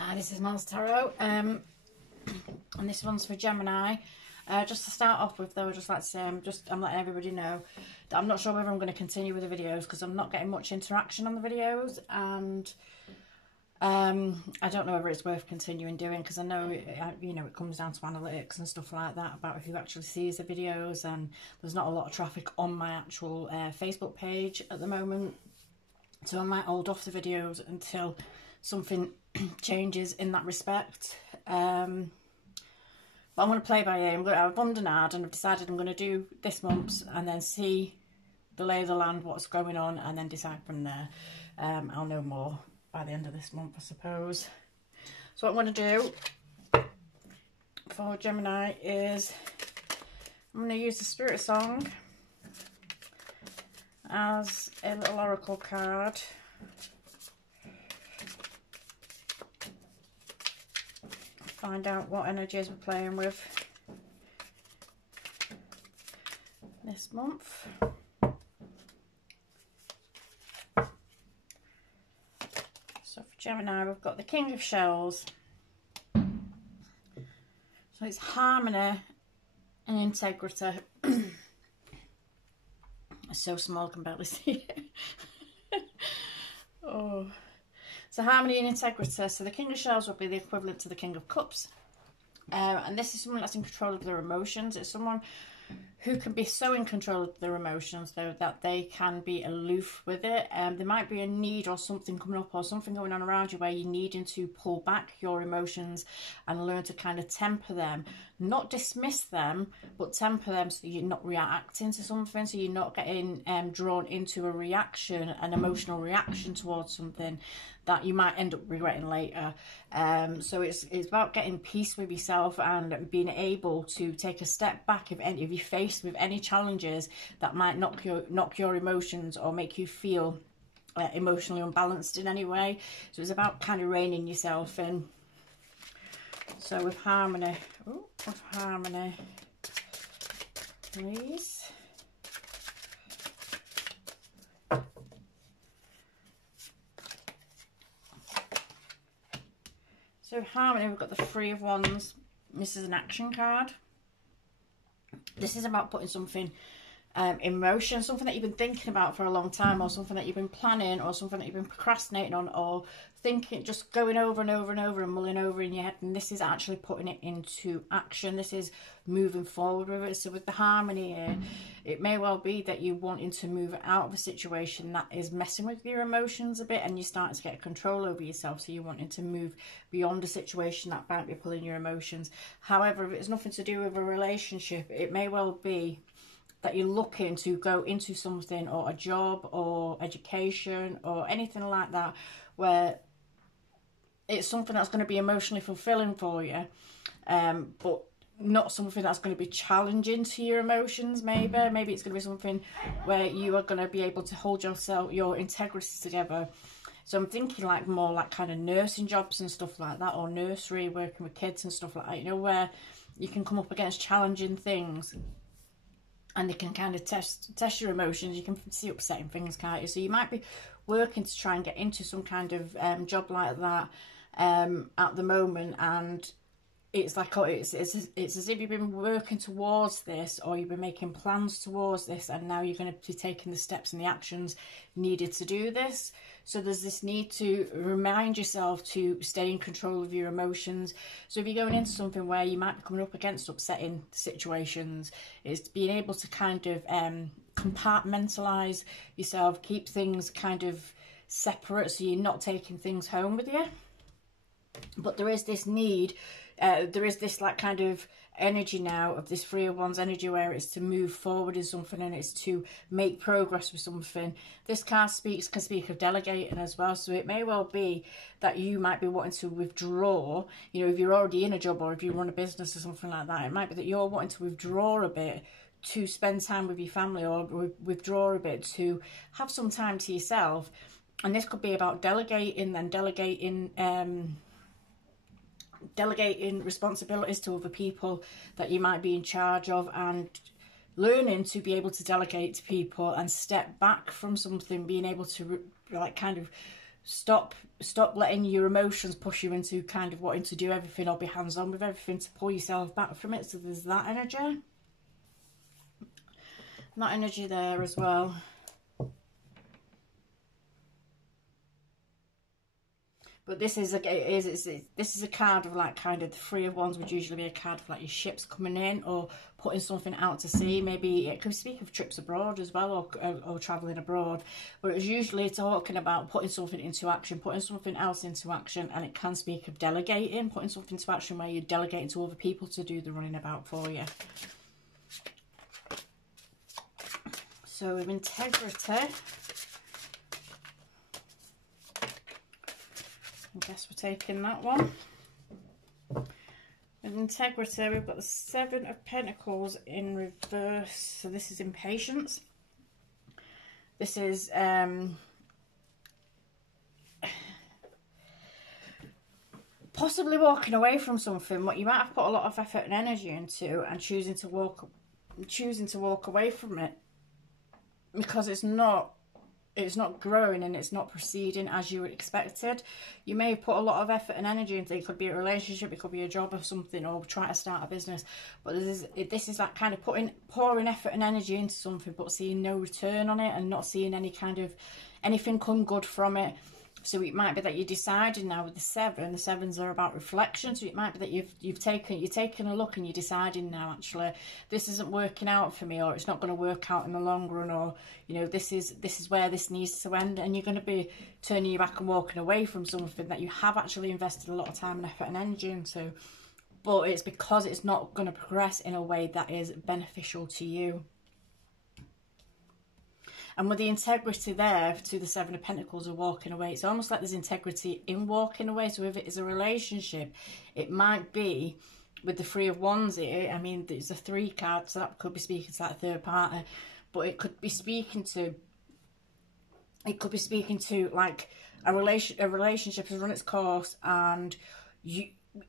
Hi, this is Mel's Tarot, and this one's for Gemini. Just to start off with, though, I'd just like to say I'm letting everybody know that I'm not sure whether I'm going to continue with the videos because I'm not getting much interaction on the videos, and I don't know whether it's worth continuing doing, because I know it comes down to analytics and stuff like that about who actually sees the videos, and there's not a lot of traffic on my actual Facebook page at the moment, so I might hold off the videos until something changes in that respect. But I'm going to play by ear. I've done an ad and I've decided I'm going to do this month's and then see the lay of the land, what's going on, and then decide from there. I'll know more by the end of this month, I suppose. So what I'm going to do for Gemini is I'm going to use the Spirit Song as a little oracle card. Find out what energies we're playing with this month. So for Gemini, we've got the King of Shells. So it's harmony and integrity. It's so small I can barely see it. Oh. So harmony and integrity. So the King of Shells would be the equivalent to the King of Cups. And this is someone that's in control of their emotions. It's someone who can be so in control of their emotions, though, that they can be aloof with it. There might be a need or something coming up or something going on around you where you're needing to pull back your emotions and learn to kind of temper them. Not dismiss them, but temper them so you're not reacting to something, so you're not getting drawn into a reaction, an emotional reaction towards something that you might end up regretting later. So it's about getting peace with yourself and being able to take a step back if you're faced with any challenges that might knock your emotions or make you feel emotionally unbalanced in any way. So it's about kind of reining yourself in. So with harmony, please. So harmony, we've got the Three of Wands. This is an action card. This is about putting something in motion, something that you've been thinking about for a long time, or something that you've been planning, or something that you've been procrastinating on, or thinking, just going over and over and over and mulling over in your head. And this is actually putting it into action. This is moving forward with it. So with the harmony here, it may well be that you're wanting to move out of a situation that is messing with your emotions a bit, and you're starting to get control over yourself. So you're wanting to move beyond a situation that might be pulling your emotions. However, if it's nothing to do with a relationship, it may well be that you're looking to go into something, or a job or education or anything like that, where it's something that's going to be emotionally fulfilling for you, but not something that's going to be challenging to your emotions. Maybe it's going to be something where you are going to be able to hold your integrity together. So I'm thinking like more like kind of nursing jobs and stuff like that, or nursery, working with kids and stuff like that, where you can come up against challenging things and they can kind of test your emotions. You can see upsetting things, can't you? So you might be working to try and get into some kind of job like that at the moment, and it's like, it's as if you've been working towards this, or you've been making plans towards this, and now you're going to be taking the steps and the actions needed to do this. So there's this need to remind yourself to stay in control of your emotions. So if you're going into something where you might be coming up against upsetting situations, it's being able to kind of compartmentalise yourself, keep things kind of separate, so you're not taking things home with you. But there is this need, there is this like kind of energy now of this Three of Wands energy, where it's to move forward in something and it's to make progress with something. This card can speak of delegating as well. So it may well be that you might be wanting to withdraw, if you're already in a job or if you run a business or something like that. It might be that you're wanting to withdraw a bit to spend time with your family, or withdraw a bit to have some time to yourself. And this could be about delegating responsibilities to other people that you might be in charge of, and learning to be able to delegate to people and step back from something, being able to like kind of Stop letting your emotions push you into kind of wanting to do everything or be hands-on with everything to pull yourself back from it. So there's that energy. That energy there as well. But this is a card of like kind of the Three of Wands would usually be a card of like your ships coming in or putting something out to sea. Maybe it could speak of trips abroad as well, or traveling abroad. But it's usually talking about putting something into action, putting something else into action, and it can speak of delegating, putting something into action where you're delegating to other people to do the running about for you. So with integrity, I guess we're taking that one. With integrity, we've got the Seven of Pentacles in reverse. So this is impatience. This is possibly walking away from something what you might have put a lot of effort and energy into, and choosing to walk away from it because it's not growing and it's not proceeding as you expected. You may have put a lot of effort and energy into it. It could be a relationship, it could be a job or something, or trying to start a business. But this is like kind of pouring effort and energy into something, but seeing no return on it and not seeing any kind of anything come good from it. So it might be that you're deciding now with the Seven. The Sevens are about reflection. So it might be that you're taking a look and you're deciding now, actually, this isn't working out for me, or it's not going to work out in the long run, or you know, this is where this needs to end, and you're going to be turning your back and walking away from something that you have actually invested a lot of time and effort and energy into. But it's because it's not going to progress in a way that is beneficial to you. And with the integrity there to the Seven of Pentacles of walking away, it's almost like there's integrity in walking away. So if it is a relationship, it might be with the Three of Wands here. I mean, there's a 3 card, so that could be speaking to that third party. But it could be speaking to like a relationship has run its course, and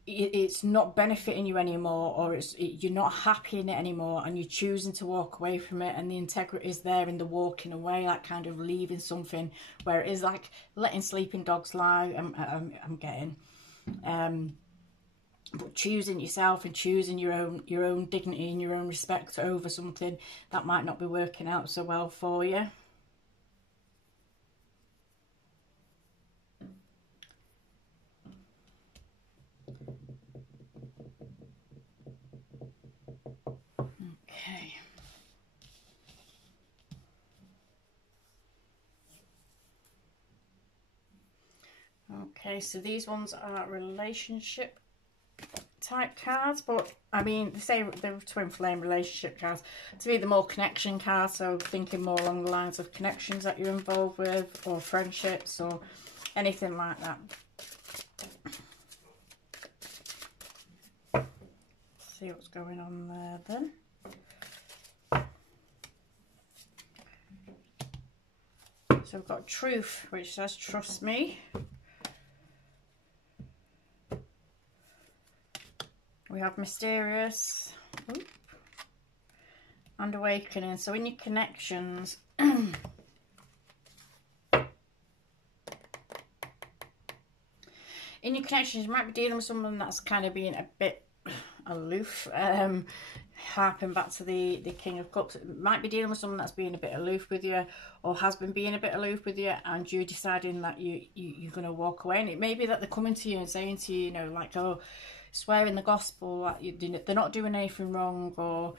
it's not benefiting you anymore, or you're not happy in it anymore, and you're choosing to walk away from it. And the integrity is there in the walking away, like kind of leaving something where it is like letting sleeping dogs lie. I'm getting but choosing yourself and choosing your own dignity and your own respect over something that might not be working out so well for you. Okay, so these ones are relationship type cards, but I mean, they say they're twin flame relationship cards. To me, they're more connection cards, so thinking more along the lines of connections that you're involved with, or friendships, or anything like that. Let's see what's going on there then. So we've got Truth, which says trust me. We have Mysterious and Awakening. So in your connections, in your connections, you might be dealing with someone that's kind of being a bit aloof. Harping back to the King of Cups, it might be dealing with someone that's being a bit aloof with you, or has been being a bit aloof with you, and you're deciding that you're going to walk away. And it may be that they're coming to you and saying to you, you know, like, oh, swearing the gospel, like they're not doing anything wrong, or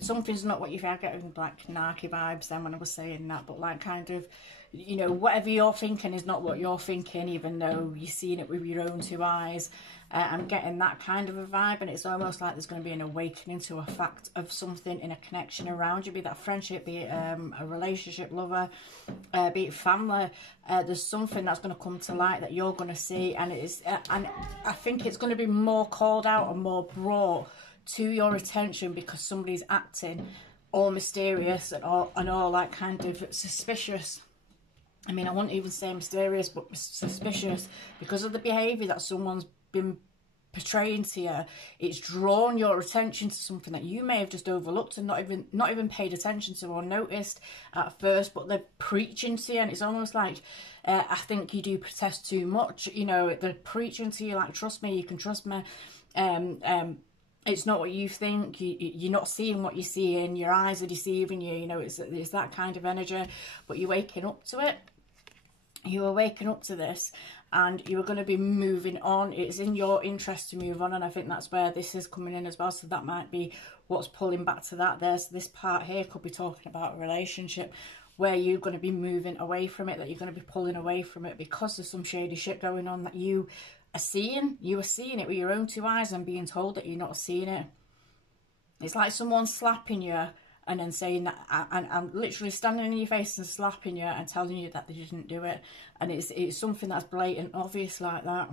something's not what you think. I get like narky vibes then when I was saying that, but like kind of, you know, whatever you're thinking is not what you're thinking, even though you're seeing it with your own 2 eyes. I'm getting that kind of a vibe, and it's almost like there's going to be an awakening to a fact of something in a connection around you, be that friendship, be it a relationship, lover, be it family. There's something that's going to come to light that you're going to see, and it is, and I think it's going to be more called out and more brought to your attention because somebody's acting all mysterious and all like kind of suspicious. I mean, I wouldn't even say mysterious, but suspicious because of the behaviour that someone's been portraying to you, it's drawn your attention to something that you may have just overlooked and not even paid attention to or noticed at first, but they're preaching to you, and it's almost like, I think you do protest too much, you know, they're preaching to you like, trust me, you can trust me, it's not what you think, you're not seeing what you're seeing, your eyes are deceiving you, you know, it's that kind of energy, but you're waking up to it. You are waking up to this, and you are going to be moving on. It's in your interest to move on, and I think that's where this is coming in as well. So that might be what's pulling back to that. There's this part here could be talking about a relationship where you're going to be moving away from it, that you're going to be pulling away from it because there's some shady shit going on that you are seeing. You are seeing it with your own two eyes and being told that you're not seeing it. It's like someone slapping you and then saying that, and literally standing in your face and slapping you and telling you that they didn't do it. And it's something that's blatant, obvious like that.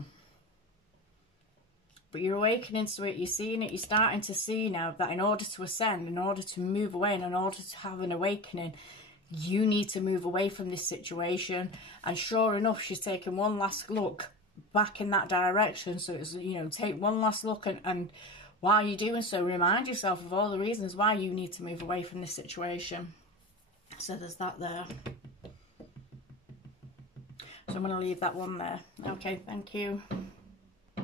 But you're awakening to it, you're seeing it, you're starting to see now that in order to ascend, in order to move away, and in order to have an awakening, you need to move away from this situation. And sure enough, she's taking one last look back in that direction. So it's, you know, take one last look, and while you're doing so, remind yourself of all the reasons why you need to move away from this situation. So there's that there. So I'm going to leave that one there. Okay, thank you.